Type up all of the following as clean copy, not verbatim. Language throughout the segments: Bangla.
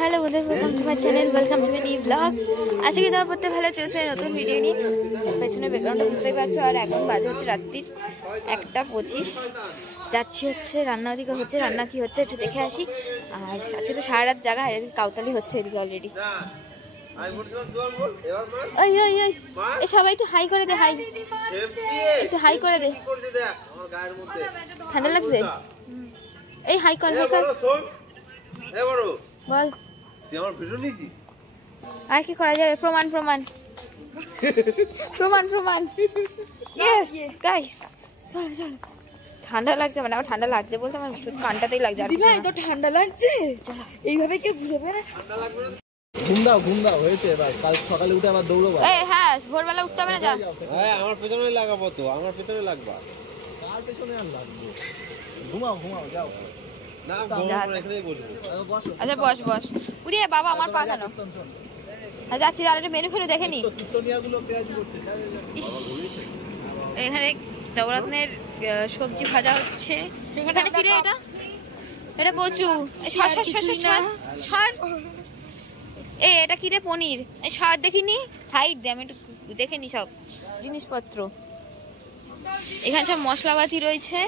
হ্যালো বন্ধুরা, welcome to my channel, welcome to my new blog. আশা করি তোমার পড়তে ভালো চলছে। নতুন ভিডিও নিয়ে পেছনে ব্যাকগ্রাউন্ডটা বুঝতেই পারছো। আর এখন বাজে হচ্ছে রাত্রির 1:25। যাচ্ছি হচ্ছে রান্না, ওদিকে হচ্ছে রান্না, কি হচ্ছে একটু দেখে আসি। আর আজকে তো সারা রাত জায়গা, কাউতালি হচ্ছে এদিকে অলরেডি। ওই ওই ওই এ সবাই একটু হাই করে দে, হাই একটু হাই করে দে। ঠান্ডা লাগছে? এই হাই কর, হাই কর। বল আর কি করা যাবে? প্রমাণ প্রমাণ প্রমাণ প্রমাণ। ইয়েস গাইস, চলো চলো। ঠান্ডা লাগছে, মানে আমার ঠান্ডা লাগছে বলতে আমার কানটাতেই লাগছে। আর তো ঠান্ডা লাগছে, এইভাবে কেউ ঘুরবে না। ঘুম দাও হয়েছে। এবার কাল সকালে উঠে আবার দৌড়বো। হ্যাঁ, ভোরবেলা উঠতে হবে না? যা। হ্যাঁ, আমার পেছনে লাগাবো তো, আমার পেছনে লাগবা। কার পেছনে আর লাগবো? ঘুমাও যাও। না, এখানেই বসবো। আচ্ছা বস বস। উড়ে বাবা, আমার পা কেন? যাচ্ছি, আর একটা মেনু ফেনু দেখে নি। এখানে নবরত্নের সবজি ভাজা হচ্ছে। এখানে কি রে? এটা কচু। ছাড়। এটা কি রে? পনির। ছাড়, দেখিনি। সাইড দে, আমি একটু দেখে নি সব জিনিসপত্র। এখানে সব মশলাপাতি রয়েছে।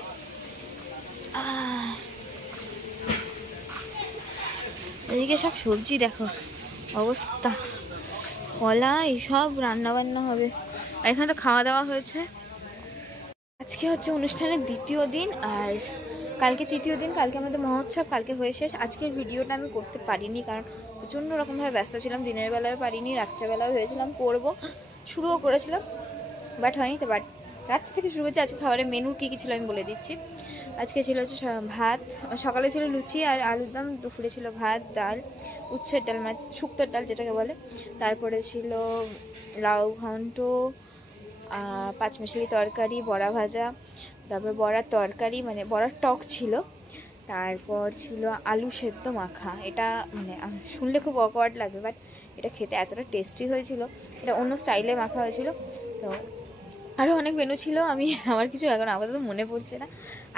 এদিকে সব সবজি দেখো অবস্থা। কলা এইসব রান্না বান্না হবে। এখানে তো খাওয়া দাওয়া হয়েছে। আজকে হচ্ছে অনুষ্ঠানের দ্বিতীয় দিন, আর কালকে তৃতীয় দিন। কালকে আমাদের মহোৎসব, কালকে হয়ে শেষ। আজকের ভিডিওটা আমি করতে পারিনি, কারণ প্রচণ্ড রকমভাবে ব্যস্ত ছিলাম। দিনের বেলায় পারিনি, রাত্রেবেলাও হয়েছিলাম, করবো, শুরুও করেছিলাম, বাট হয়নি। তো বাট রাত থেকে শুরু হচ্ছে। আজকে খাবারের মেনু কী কী ছিল আমি বলে দিচ্ছি। আজকে ছিল হচ্ছে ভাত, সকালে ছিল লুচি আর আলুর দম, দুপুরে ছিল ভাত, ডাল, উচ্ছের ডাল মানে শুক্তোর ডাল যেটাকে বলে, তারপরে ছিল লাউ ঘন্ট, পাঁচমিশালি তরকারি, বড়া ভাজা, তারপর বড়ার তরকারি মানে বড়ার টক ছিল, তারপর ছিল আলু সেদ্ধ মাখা। এটা মানে শুনলে খুব অকওয়ার্ড লাগবে, বাট এটা খেতে এতটা টেস্টি হয়েছিল। এটা অন্য স্টাইলে মাখা হয়েছিল। তো আরও অনেক মেনু ছিল, আমার কিছু এখন আপাতত মনে পড়ছে না।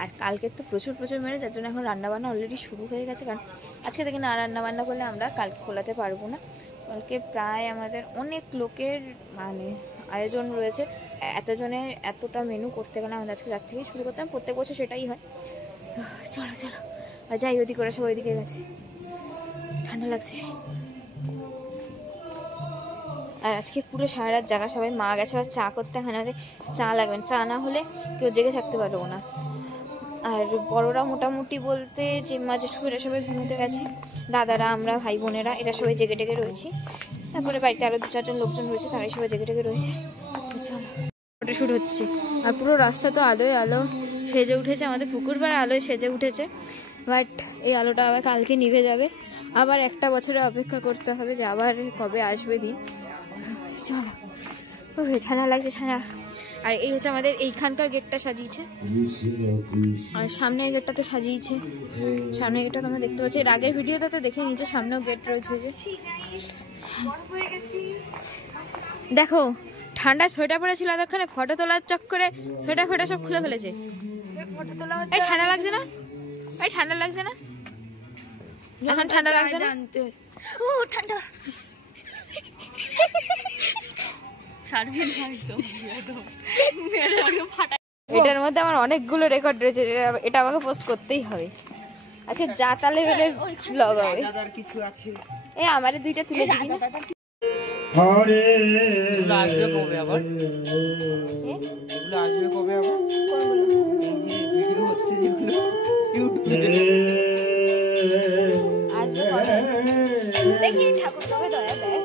আর কালকের তো প্রচুর মেনু, যার জন্য এখন রান্নাবান্না অলরেডি শুরু হয়ে গেছে। কারণ আজকে থেকে না রান্নাবান্না করলে আমরা কালকে খোলাতে পারবো না। কালকে প্রায় আমাদের অনেক লোকের মানে আয়োজন রয়েছে। এতজনের এতটা মেনু করতে গেলে আমাদের আজকে রাত থেকেই শুরু করতাম। প্রত্যেক বছর সেটাই হয়। চলো আর যাই, ওদিকে ওরা সব ওইদিকে গেছে। ঠান্ডা লাগছে। আর আজকে পুরো সারা রাত জায়গা, সবাই মা গেছে আবার চা করতে। এখানে আমাদের চা লাগবে, চা না হলে কেউ জেগে থাকতে পারবো না। আর বড়রা মোটামুটি বলতে যে মাঝে এরা সবাই ঘুমোতে গেছে। দাদারা, আমরা ভাই বোনেরা এরা সবাই জেগে টেগে রয়েছি। তারপরে বাড়িতে আরও 2-4জন লোকজন রয়েছে, তারাই সবাই জেগে টেগে রয়েছে। ফটোশুট হচ্ছে। আর পুরো রাস্তা তো আলোয় আলো সেজে উঠেছে, আমাদের পুকুর পাড়ে আলোয় সেজে উঠেছে। বাট এই আলোটা আবার কালকে নিভে যাবে। আবার একটা বছরে অপেক্ষা করতে হবে যে আবার কবে আসবে দিন। চলো, ঠান্ডা লাগছে ঠান্ডা। আর এই হচ্ছে আমাদের এইখানকার গেটটা সাজিয়েছে, আর সামনের গেটটা তো সাজিয়েছে। সামনের গেটটা তোমরা দেখতে পাচ্ছি, এর আগের ভিডিওতে তো দেখে নিচে সামনেও গেট রয়েছে। যে দেখো, ঠান্ডায় সোয়েটার পরেছিল এতক্ষণে, ফটো তোলার চক্করে সোয়েটার ফোটা সব খুলে ফেলেছে। এই ঠান্ডা লাগছে না? ঠান্ডা লাগছে না? এখন ঠান্ডা লাগছে না? ও ঠান্ডা। এটার মধ্যে আমার অনেকগুলো রেকর্ড রয়েছে, এটা আমাকে পোস্ট করতেই হবে। আজকে যা তা লেভেলের ব্লগ হবে। এই আমারে 2টা তুলে দিবি না? আসবে কবে? দেখি ঠাকুর কবে দয়া দেয়।